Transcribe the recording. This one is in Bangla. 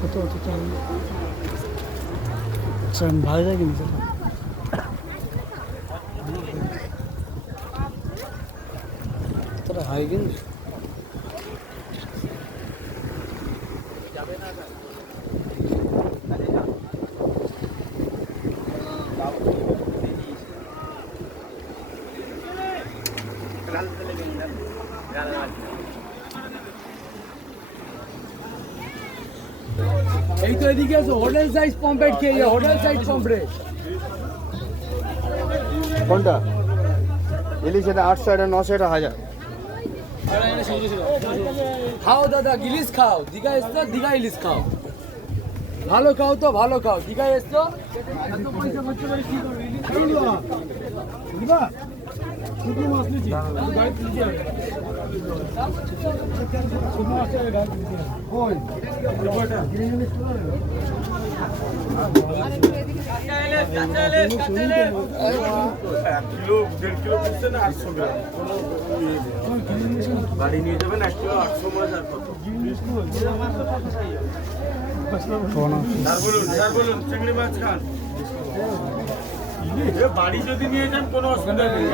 কত আচ্ছা ভালো যায় কিন্তু তোরা হাই কিন্তু এই তো এদিকে আসো হোটেল সাইজ পম্পলেট খেয়ে যাও হোটেল সাইজ পম্পলেট কোনটা ইলিশ? এটা 800, এটা 900, এটা 1000। খাও দাদা ইলিশ খাও দীঘা এসছো দীঘা ইলিশ খাও ভালো খাও তো ভালো খাও দীঘা এসছো বাড়ি নিয়ে যাবেন 1 কিলো 800 মাছ আর কত? স্যার বলুন চিংড়ি মাছ খান। বাড়ি যদি নিয়ে যান কোনো অসুবিধা নেই।